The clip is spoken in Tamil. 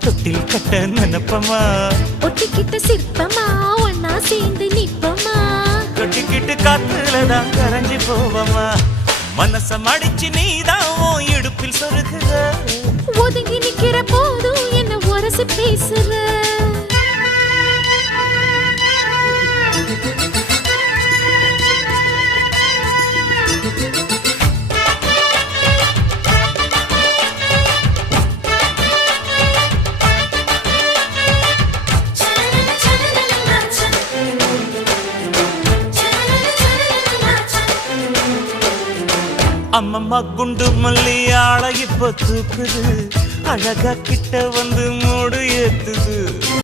தொட்டில் கட்ட நினைப்பமா ஒட்டிக்கிட்ட சிற்பமா ஒன்னா சேர்ந்து நிப்பமா தொட்டிக்கிட்டு காத்துலதான் கரைஞ்சி போவமா மனச மடிச்சு நீதான் உன் இடுப்பில் சொருகுற ஒதுங்கி நிக்கிற போதும் என்ன உரசி பேசுற அம்மம்மா குண்டு மல்லி ஆள இப்ப தூக்குது அழகா கிட்ட வந்து மூடு ஏத்துது